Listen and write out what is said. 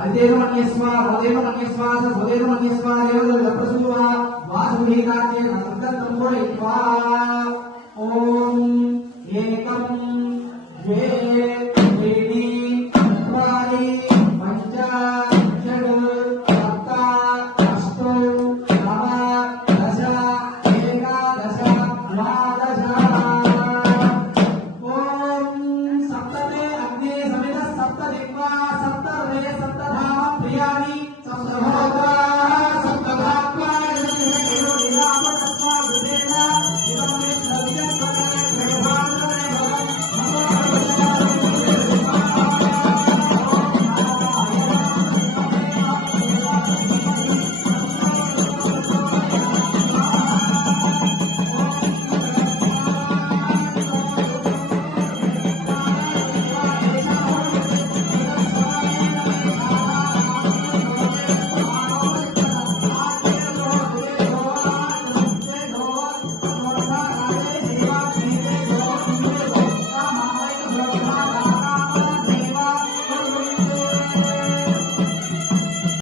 अल्देव मन्यस्वा भवेव मन्यस्वा भवेव मन्यस्वा देवल प्रसुवा वासुदेकाचे नमस्कारं पूरयित्वा ओम एकं द्वे